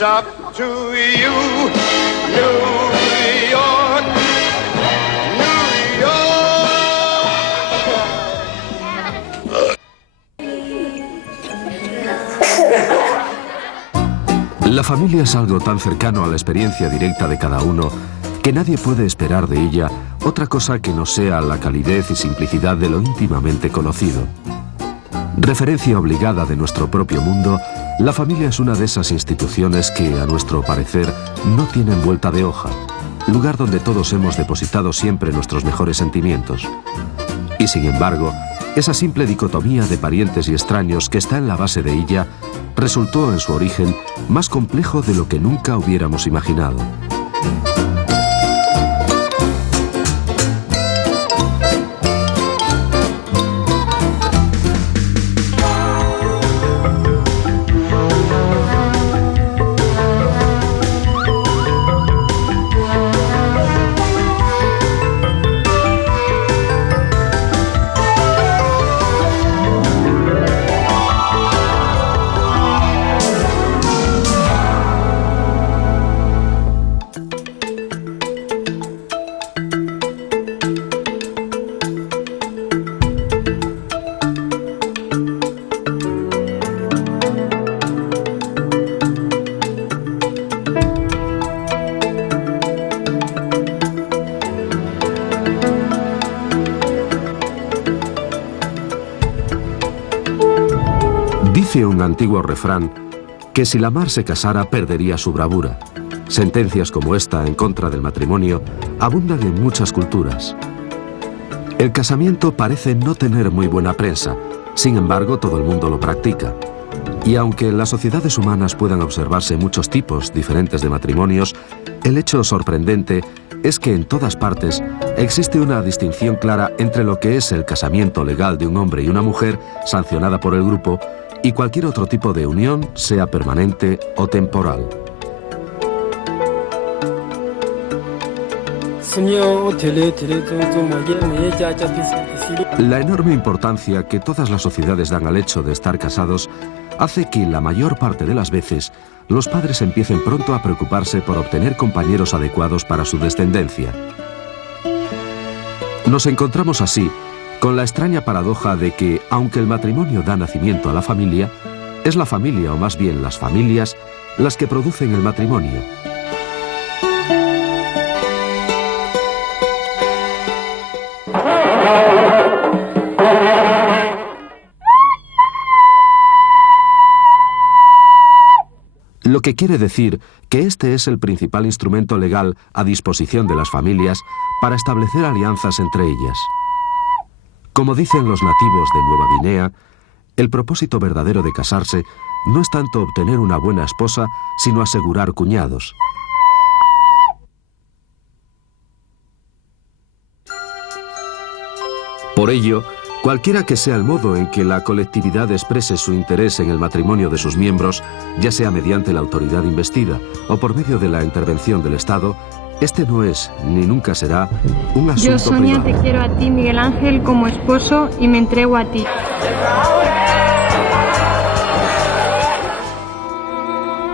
It's up to you, New York, New York. La familia es algo tan cercano a la experiencia directa de cada uno que nadie puede esperar de ella otra cosa que no sea la calidez y simplicidad de lo íntimamente conocido. Referencia obligada de nuestro propio mundo, la familia es una de esas instituciones que, a nuestro parecer, no tienen vuelta de hoja, lugar donde todos hemos depositado siempre nuestros mejores sentimientos. Y sin embargo, esa simple dicotomía de parientes y extraños que está en la base de ella resultó en su origen más complejo de lo que nunca hubiéramos imaginado. Dice un antiguo refrán que si la mar se casara perdería su bravura. Sentencias como esta en contra del matrimonio abundan en muchas culturas. El casamiento parece no tener muy buena prensa, sin embargo todo el mundo lo practica. Y aunque en las sociedades humanas puedan observarse muchos tipos diferentes de matrimonios, el hecho sorprendente es que en todas partes existe una distinción clara entre lo que es el casamiento legal de un hombre y una mujer, sancionada por el grupo, y cualquier otro tipo de unión, sea permanente o temporal. La enorme importancia que todas las sociedades dan al hecho de estar casados hace que la mayor parte de las veces los padres empiecen pronto a preocuparse por obtener compañeros adecuados para su descendencia. Nos encontramos así con la extraña paradoja de que, aunque el matrimonio da nacimiento a la familia, es la familia, o más bien las familias, las que producen el matrimonio. Lo que quiere decir que este es el principal instrumento legal a disposición de las familias para establecer alianzas entre ellas. Como dicen los nativos de Nueva Guinea, el propósito verdadero de casarse no es tanto obtener una buena esposa, sino asegurar cuñados. Por ello, cualquiera que sea el modo en que la colectividad exprese su interés en el matrimonio de sus miembros, ya sea mediante la autoridad investida o por medio de la intervención del Estado, este no es, ni nunca será, un asunto Yo, Sonia, privado. te quiero a ti, Miguel Ángel, como esposo y me entrego a ti.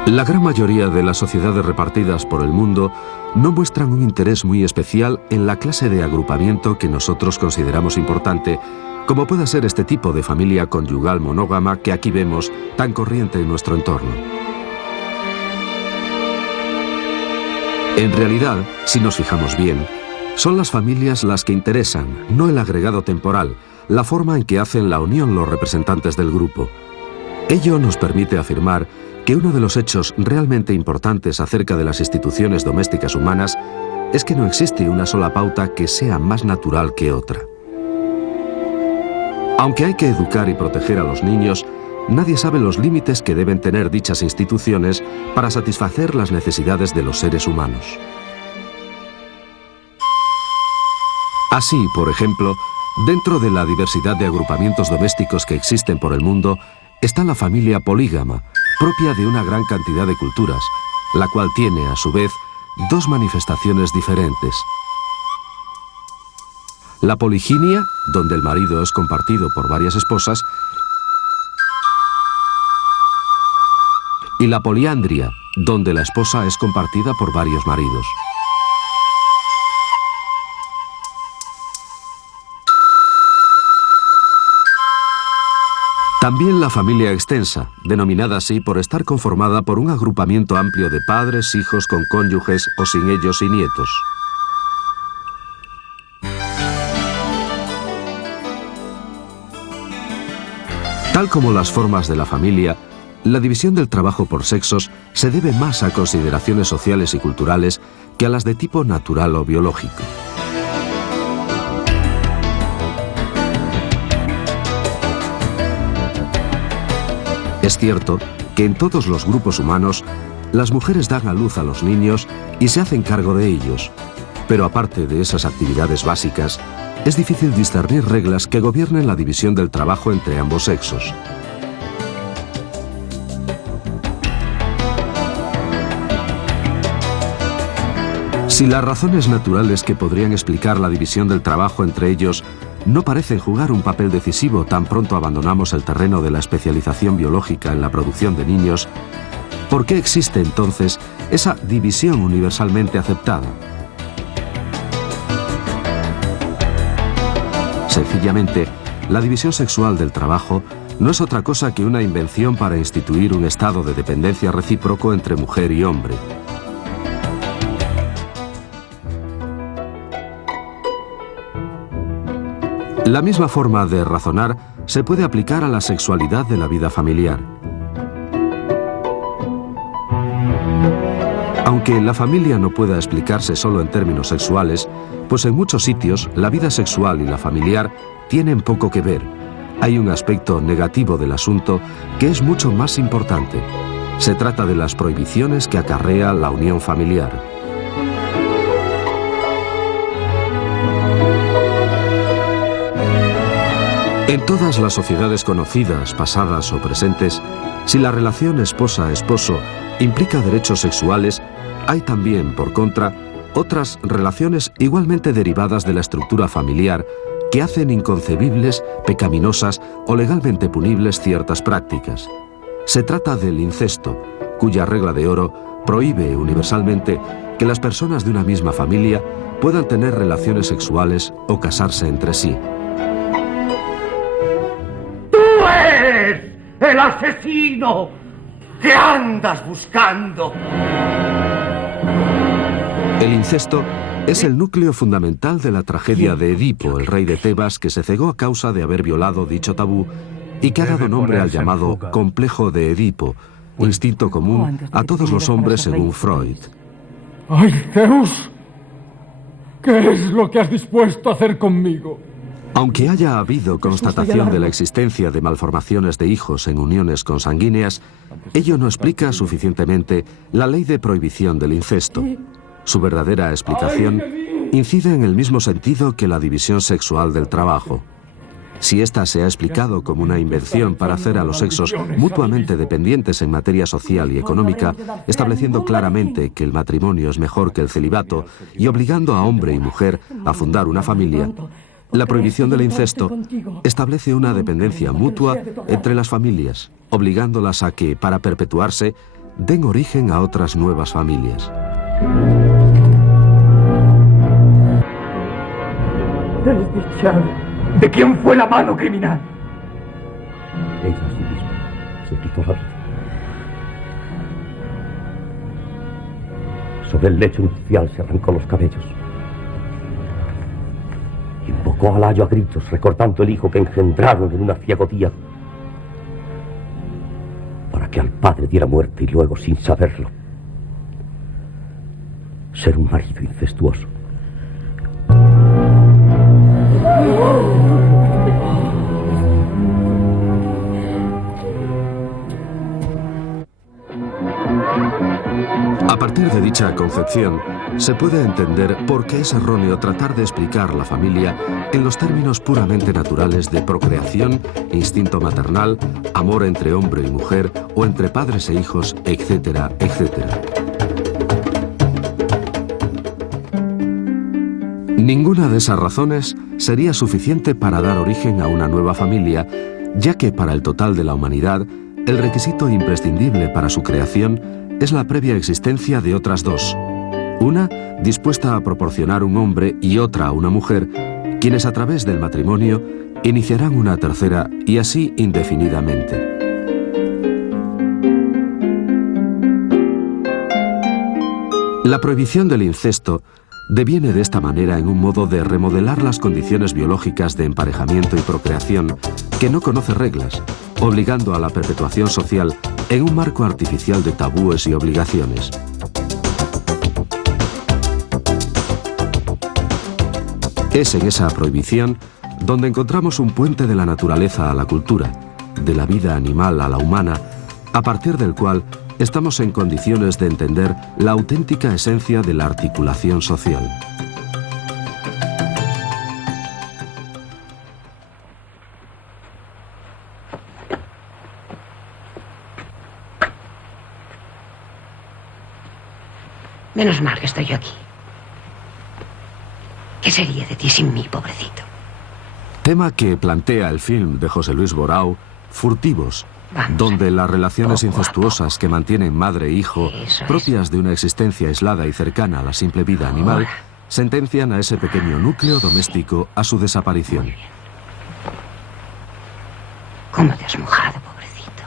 La gran mayoría de las sociedades repartidas por el mundo no muestran un interés muy especial en la clase de agrupamiento que nosotros consideramos importante, como pueda ser este tipo de familia conyugal monógama que aquí vemos tan corriente en nuestro entorno. En realidad, si nos fijamos bien, son las familias las que interesan, no el agregado temporal, la forma en que hacen la unión los representantes del grupo. Ello nos permite afirmar que uno de los hechos realmente importantes acerca de las instituciones domésticas humanas es que no existe una sola pauta que sea más natural que otra. Aunque hay que educar y proteger a los niños, nadie sabe los límites que deben tener dichas instituciones para satisfacer las necesidades de los seres humanos. Así, por ejemplo, dentro de la diversidad de agrupamientos domésticos que existen por el mundo, está la familia polígama, propia de una gran cantidad de culturas, la cual tiene, a su vez, dos manifestaciones diferentes. La poliginia, donde el marido es compartido por varias esposas, y la poliandria, donde la esposa es compartida por varios maridos. También la familia extensa, denominada así por estar conformada por un agrupamiento amplio de padres, hijos con cónyuges o sin ellos y nietos. Tal como las formas de la familia, la división del trabajo por sexos se debe más a consideraciones sociales y culturales que a las de tipo natural o biológico. Es cierto que en todos los grupos humanos, las mujeres dan a luz a los niños y se hacen cargo de ellos, pero aparte de esas actividades básicas, es difícil discernir reglas que gobiernen la división del trabajo entre ambos sexos. Si las razones naturales que podrían explicar la división del trabajo entre ellos no parecen jugar un papel decisivo tan pronto abandonamos el terreno de la especialización biológica en la producción de niños, ¿por qué existe entonces esa división universalmente aceptada? Sencillamente, la división sexual del trabajo no es otra cosa que una invención para instituir un estado de dependencia recíproco entre mujer y hombre. La misma forma de razonar se puede aplicar a la sexualidad de la vida familiar. Aunque la familia no pueda explicarse solo en términos sexuales, pues en muchos sitios la vida sexual y la familiar tienen poco que ver. Hay un aspecto negativo del asunto que es mucho más importante. Se trata de las prohibiciones que acarrea la unión familiar. En todas las sociedades conocidas, pasadas o presentes, si la relación esposa-esposo implica derechos sexuales, hay también, por contra, otras relaciones igualmente derivadas de la estructura familiar que hacen inconcebibles, pecaminosas o legalmente punibles ciertas prácticas. Se trata del incesto, cuya regla de oro prohíbe universalmente que las personas de una misma familia puedan tener relaciones sexuales o casarse entre sí. ¡El asesino! ¿Qué andas buscando? El incesto es el núcleo fundamental de la tragedia de Edipo, el rey de Tebas, que se cegó a causa de haber violado dicho tabú y que ha dado nombre al llamado complejo de Edipo, instinto común a todos los hombres según Freud. ¡Ay, Zeus! ¿Qué es lo que has dispuesto a hacer conmigo? Aunque haya habido constatación de la existencia de malformaciones de hijos en uniones consanguíneas, ello no explica suficientemente la ley de prohibición del incesto. Su verdadera explicación incide en el mismo sentido que la división sexual del trabajo. Si ésta se ha explicado como una invención para hacer a los sexos mutuamente dependientes en materia social y económica, estableciendo claramente que el matrimonio es mejor que el celibato y obligando a hombre y mujer a fundar una familia, la prohibición del incesto establece una dependencia mutua entre las familias, obligándolas a que, para perpetuarse, den origen a otras nuevas familias. Desdichado. ¿De quién fue la mano criminal? Ella a sí misma se quitó la vida. Sobre el lecho nupcial se arrancó los cabellos. Invocó al ayo a gritos, recortando el hijo que engendraron en una ciego día, para que al padre diera muerte y luego, sin saberlo, ser un marido incestuoso. A partir de dicha concepción, se puede entender por qué es erróneo tratar de explicar la familia en los términos puramente naturales de procreación, instinto maternal, amor entre hombre y mujer o entre padres e hijos, etcétera, etcétera. Ninguna de esas razones sería suficiente para dar origen a una nueva familia, ya que para el total de la humanidad, el requisito imprescindible para su creación es la previa existencia de otras dos. Una dispuesta a proporcionar un hombre y otra una mujer, quienes a través del matrimonio iniciarán una tercera y así indefinidamente. La prohibición del incesto deviene de esta manera en un modo de remodelar las condiciones biológicas de emparejamiento y procreación que no conoce reglas, obligando a la perpetuación social en un marco artificial de tabúes y obligaciones. Es en esa prohibición donde encontramos un puente de la naturaleza a la cultura, de la vida animal a la humana, a partir del cual estamos en condiciones de entender la auténtica esencia de la articulación social. Menos mal que estoy yo aquí. ¿Qué sería de ti sin mí, pobrecito? Tema que plantea el film de José Luis Borao, Furtivos, donde las relaciones incestuosas que mantienen madre e hijo, propias de una existencia aislada y cercana a la simple vida animal, sentencian a ese pequeño núcleo doméstico a su desaparición. ¿Cómo te has mojado, pobrecito?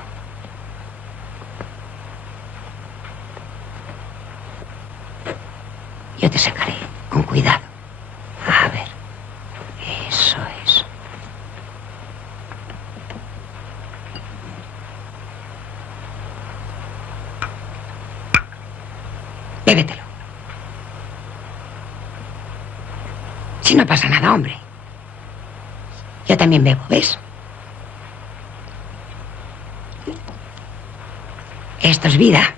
Yo te sacaré, con cuidado. A ver, eso es. Bébetelo. Si no pasa nada, hombre. Yo también bebo, ¿ves? Esto es vida.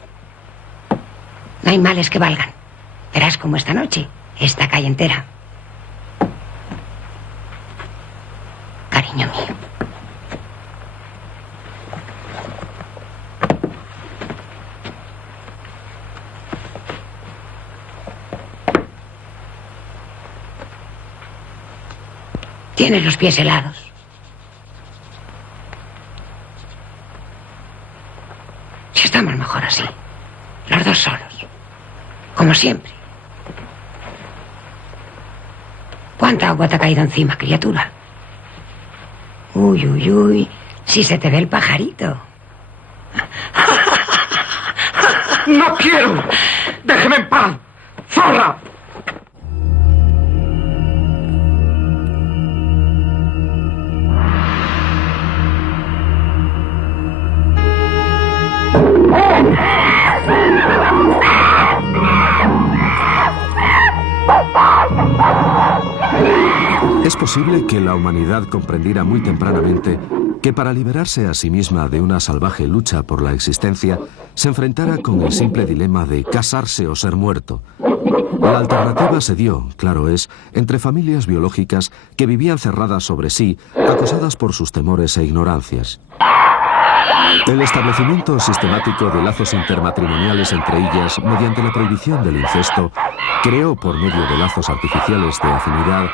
No hay males que valgan. Verás como esta noche, esta calle entera. Cariño mío. Tienes los pies helados. Si estamos mejor así, los dos solos, como siempre. ¿Cuánta agua te ha caído encima, criatura? Uy, uy, uy, si se te ve el pajarito. ¡No quiero! ¡Déjeme en paz! ¡Zorra! Es posible que la humanidad comprendiera muy tempranamente que para liberarse a sí misma de una salvaje lucha por la existencia, se enfrentara con el simple dilema de casarse o ser muerto. La alternativa se dio, claro es, entre familias biológicas que vivían cerradas sobre sí, acosadas por sus temores e ignorancias. El establecimiento sistemático de lazos intermatrimoniales entre ellas, mediante la prohibición del incesto, creó por medio de lazos artificiales de afinidad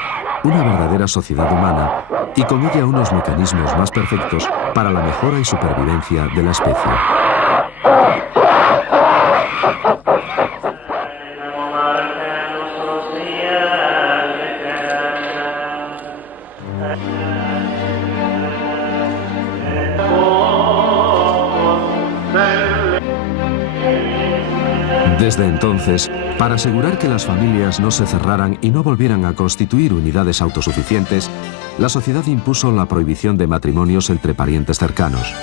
una verdadera sociedad humana y con ella unos mecanismos más perfectos para la mejora y supervivencia de la especie. Desde entonces, para asegurar que las familias no se cerraran y no volvieran a constituir unidades autosuficientes, la sociedad impuso la prohibición de matrimonios entre parientes cercanos.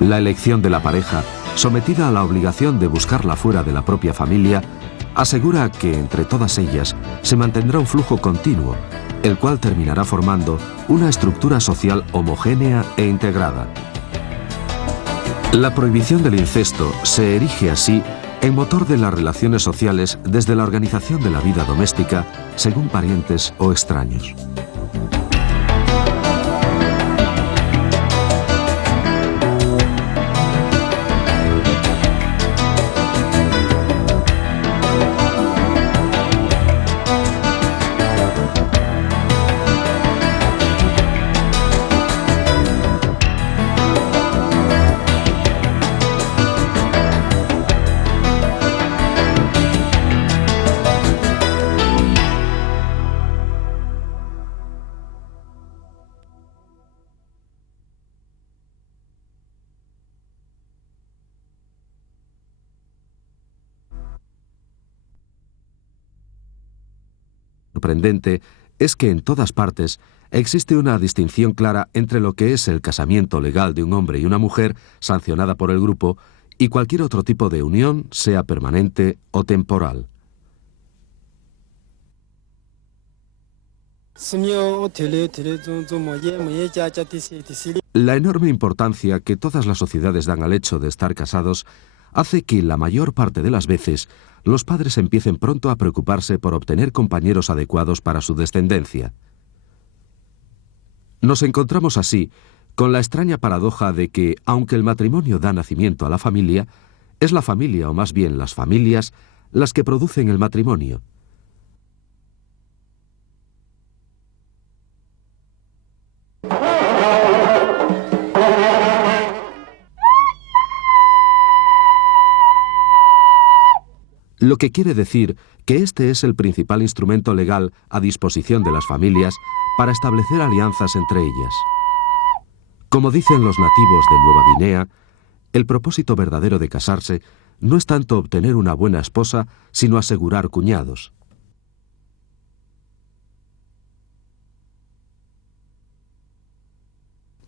La elección de la pareja, sometida a la obligación de buscarla fuera de la propia familia, asegura que entre todas ellas se mantendrá un flujo continuo, el cual terminará formando una estructura social homogénea e integrada. La prohibición del incesto se erige así en motor de las relaciones sociales desde la organización de la vida doméstica según parientes o extraños. sorprendente es que en todas partes existe una distinción clara entre lo que es el casamiento legal de un hombre y una mujer sancionada por el grupo y cualquier otro tipo de unión, sea permanente o temporal. La enorme importancia que todas las sociedades dan al hecho de estar casados hace que la mayor parte de las veces los padres empiecen pronto a preocuparse por obtener compañeros adecuados para su descendencia. Nos encontramos así con la extraña paradoja de que, aunque el matrimonio da nacimiento a la familia, es la familia, o más bien las familias, las que producen el matrimonio. Lo que quiere decir que este es el principal instrumento legal a disposición de las familias para establecer alianzas entre ellas. Como dicen los nativos de Nueva Guinea, el propósito verdadero de casarse no es tanto obtener una buena esposa, sino asegurar cuñados.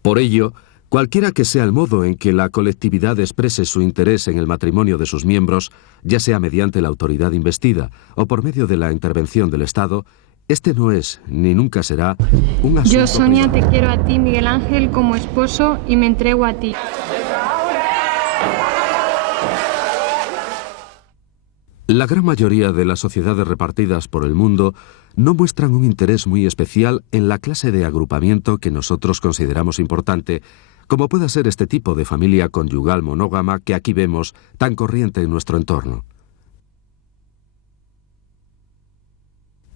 Por ello, cualquiera que sea el modo en que la colectividad exprese su interés en el matrimonio de sus miembros, ya sea mediante la autoridad investida o por medio de la intervención del Estado, este no es, ni nunca será, un asunto Yo, Sonia, privado. te quiero a ti, Miguel Ángel, como esposo y me entrego a ti. La gran mayoría de las sociedades repartidas por el mundo no muestran un interés muy especial en la clase de agrupamiento que nosotros consideramos importante, como pueda ser este tipo de familia conyugal monógama que aquí vemos tan corriente en nuestro entorno.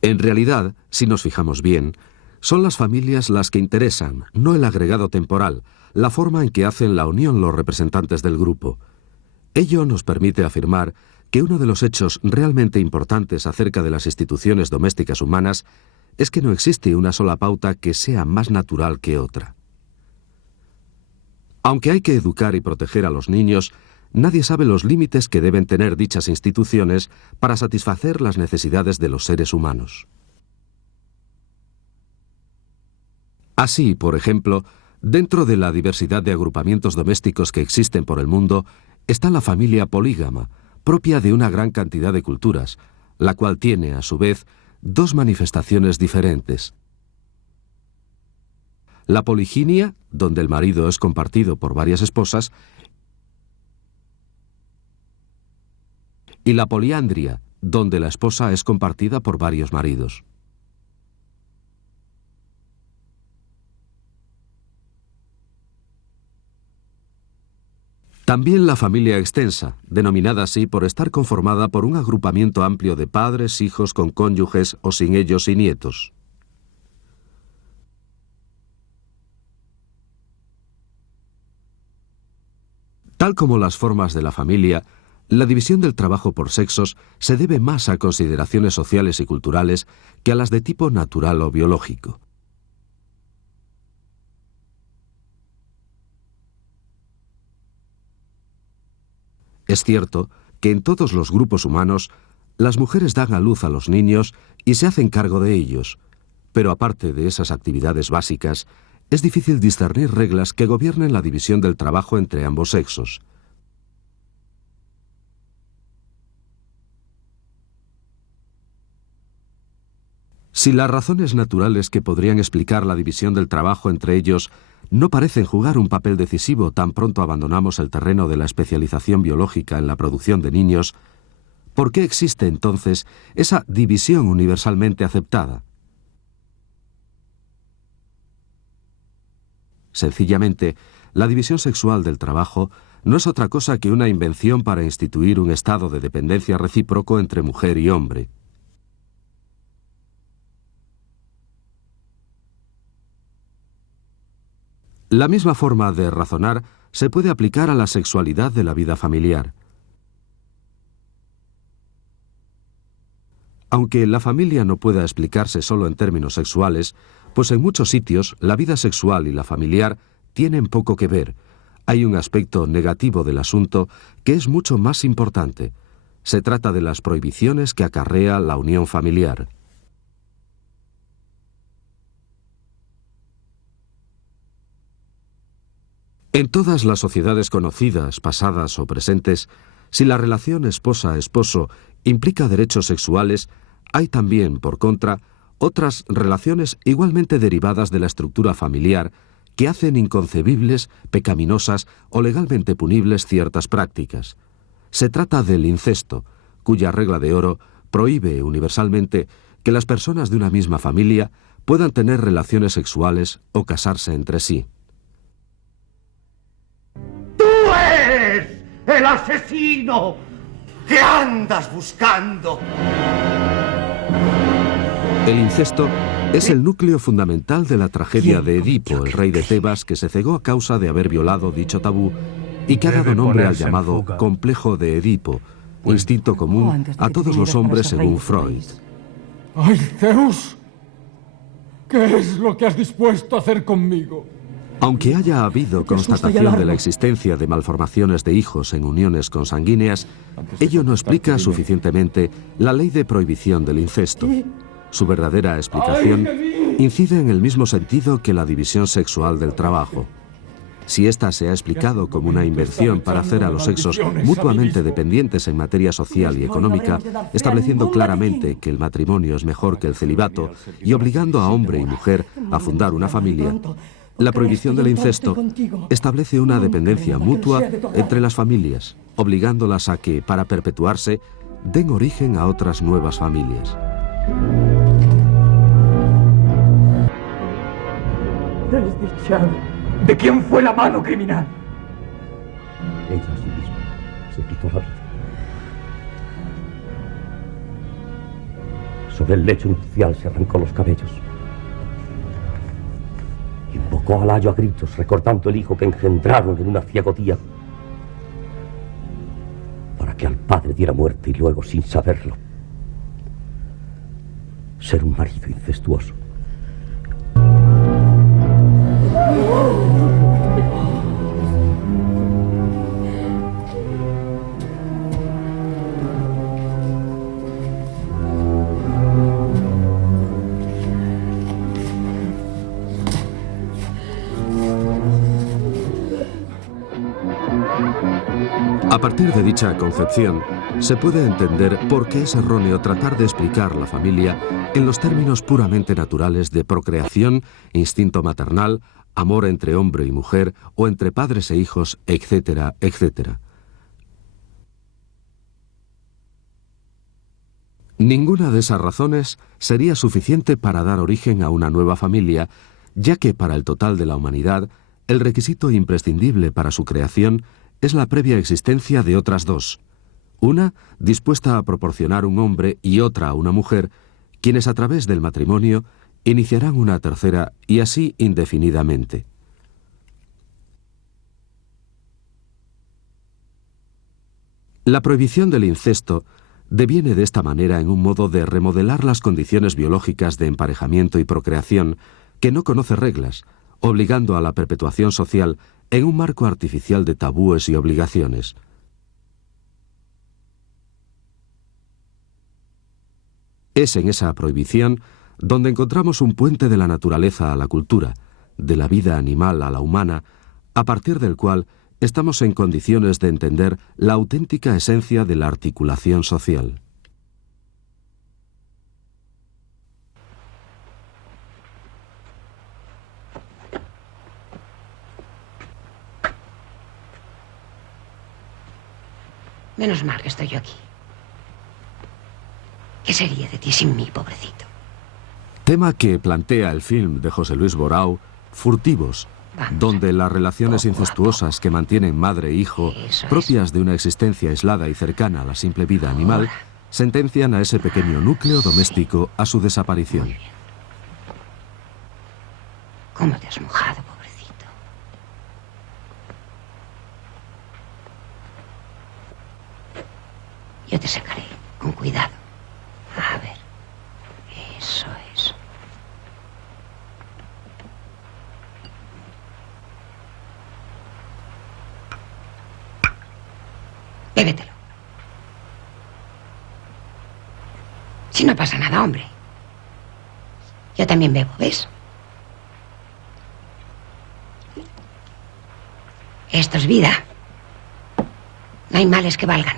En realidad, si nos fijamos bien, son las familias las que interesan, no el agregado temporal, la forma en que hacen la unión los representantes del grupo. Ello nos permite afirmar que uno de los hechos realmente importantes acerca de las instituciones domésticas humanas es que no existe una sola pauta que sea más natural que otra. Aunque hay que educar y proteger a los niños, nadie sabe los límites que deben tener dichas instituciones para satisfacer las necesidades de los seres humanos. Así, por ejemplo, dentro de la diversidad de agrupamientos domésticos que existen por el mundo, está la familia polígama, propia de una gran cantidad de culturas, la cual tiene, a su vez, dos manifestaciones diferentes. La poliginia, donde el marido es compartido por varias esposas, y la poliandria, donde la esposa es compartida por varios maridos. También la familia extensa, denominada así por estar conformada por un agrupamiento amplio de padres, hijos con cónyuges o sin ellos y nietos. Tal como las formas de la familia, la división del trabajo por sexos se debe más a consideraciones sociales y culturales que a las de tipo natural o biológico. Es cierto que en todos los grupos humanos, las mujeres dan a luz a los niños y se hacen cargo de ellos, pero aparte de esas actividades básicas, es difícil discernir reglas que gobiernen la división del trabajo entre ambos sexos. Si las razones naturales que podrían explicar la división del trabajo entre ellos no parecen jugar un papel decisivo tan pronto abandonamos el terreno de la especialización biológica en la producción de niños, ¿por qué existe entonces esa división universalmente aceptada? Sencillamente, la división sexual del trabajo no es otra cosa que una invención para instituir un estado de dependencia recíproco entre mujer y hombre. La misma forma de razonar se puede aplicar a la sexualidad de la vida familiar. Aunque la familia no pueda explicarse solo en términos sexuales, pues en muchos sitios la vida sexual y la familiar tienen poco que ver. Hay un aspecto negativo del asunto que es mucho más importante. Se trata de las prohibiciones que acarrea la unión familiar. En todas las sociedades conocidas, pasadas o presentes, si la relación esposa-esposo implica derechos sexuales, hay también, por contra, otras relaciones igualmente derivadas de la estructura familiar que hacen inconcebibles, pecaminosas o legalmente punibles ciertas prácticas. Se trata del incesto, cuya regla de oro prohíbe universalmente que las personas de una misma familia puedan tener relaciones sexuales o casarse entre sí. ¡Tú eres el asesino que andas buscando! El incesto es el núcleo fundamental de la tragedia de Edipo, el rey de Tebas, que se cegó a causa de haber violado dicho tabú y que ha dado nombre al llamado complejo de Edipo, instinto común a todos los hombres según Freud. ¡Ay, Zeus! ¿Qué es lo que has dispuesto a hacer conmigo? Aunque haya habido constatación de la existencia de malformaciones de hijos en uniones consanguíneas, ello no explica suficientemente la ley de prohibición del incesto. Su verdadera explicación incide en el mismo sentido que la división sexual del trabajo. Si ésta se ha explicado como una invención para hacer a los sexos mutuamente dependientes en materia social y económica, estableciendo claramente que el matrimonio es mejor que el celibato y obligando a hombre y mujer a fundar una familia, la prohibición del incesto establece una dependencia mutua entre las familias, obligándolas a que, para perpetuarse, den origen a otras nuevas familias. Desdichado. ¿De quién fue la mano criminal? Ella a sí misma se quitó la vida. Sobre el lecho nupcial se arrancó los cabellos. Invocó al ayo a gritos, recordando el hijo que engendraron en una ciego día, para que al padre diera muerte y luego, sin saberlo, ser un marido incestuoso. A partir de dicha concepción, se puede entender por qué es erróneo tratar de explicar la familia en los términos puramente naturales de procreación, instinto maternal, amor entre hombre y mujer o entre padres e hijos, etcétera, etcétera. Ninguna de esas razones sería suficiente para dar origen a una nueva familia, ya que para el total de la humanidad, el requisito imprescindible para su creación es la previa existencia de otras dos, una dispuesta a proporcionar un hombre y otra una mujer, quienes a través del matrimonio iniciarán una tercera y así indefinidamente. La prohibición del incesto deviene de esta manera en un modo de remodelar las condiciones biológicas de emparejamiento y procreación que no conoce reglas, obligando a la perpetuación social en un marco artificial de tabúes y obligaciones. Es en esa prohibición donde encontramos un puente de la naturaleza a la cultura, de la vida animal a la humana, a partir del cual estamos en condiciones de entender la auténtica esencia de la articulación social. Menos mal que estoy yo aquí. ¿Qué sería de ti sin mí, pobrecito? Tema que plantea el film de José Luis Borao, Furtivos, donde las relaciones incestuosas que mantienen madre e hijo, propias de una existencia aislada y cercana a la simple vida animal, sentencian a ese pequeño núcleo doméstico a su desaparición. ¿Cómo te has mojado, pobrecito? Yo te secaré, con cuidado. A ver, eso es. Bébetelo. Si no pasa nada, hombre. Yo también bebo, ¿ves? Esto es vida. No hay males que valgan.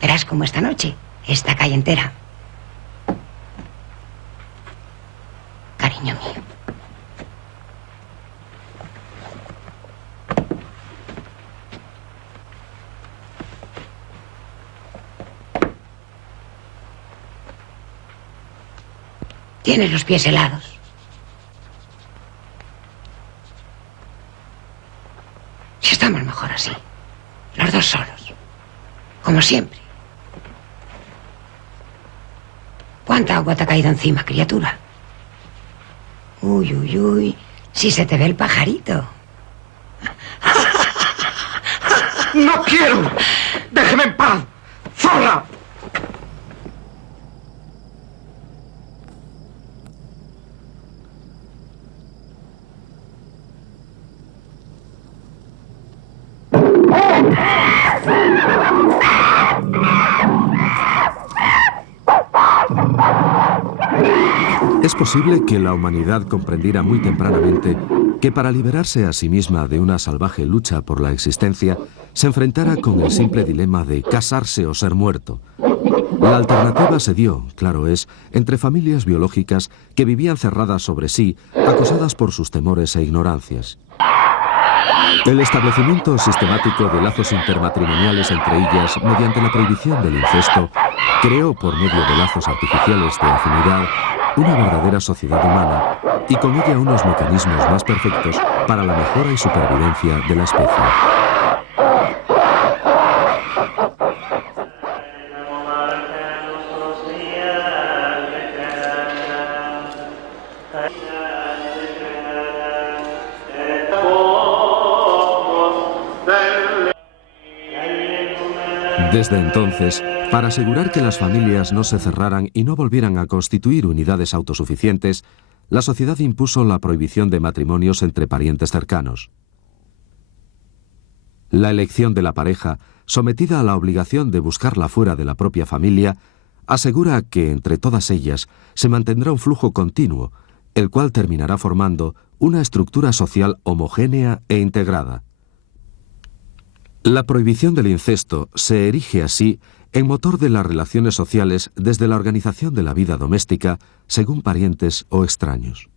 Verás como esta noche, esta calle entera. Cariño mío. Tienes los pies helados. Si estamos mejor así, los dos solos, como siempre. ¿Cuánta agua te ha caído encima, criatura? Uy, uy, uy, si se te ve el pajarito. ¡No quiero! ¡Déjeme en paz! ¡Zorra! Es posible que la humanidad comprendiera muy tempranamente que para liberarse a sí misma de una salvaje lucha por la existencia, se enfrentara con el simple dilema de casarse o ser muerto. La alternativa se dio, claro es, entre familias biológicas que vivían cerradas sobre sí, acosadas por sus temores e ignorancias. El establecimiento sistemático de lazos intermatrimoniales entre ellas mediante la prohibición del incesto creó, por medio de lazos artificiales de afinidad, una verdadera sociedad humana y con ella unos mecanismos más perfectos para la mejora y supervivencia de la especie. Desde entonces, para asegurar que las familias no se cerraran y no volvieran a constituir unidades autosuficientes, la sociedad impuso la prohibición de matrimonios entre parientes cercanos. La elección de la pareja, sometida a la obligación de buscarla fuera de la propia familia, asegura que entre todas ellas se mantendrá un flujo continuo, el cual terminará formando una estructura social homogénea e integrada. La prohibición del incesto se erige así en motor de las relaciones sociales desde la organización de la vida doméstica según parientes o extraños.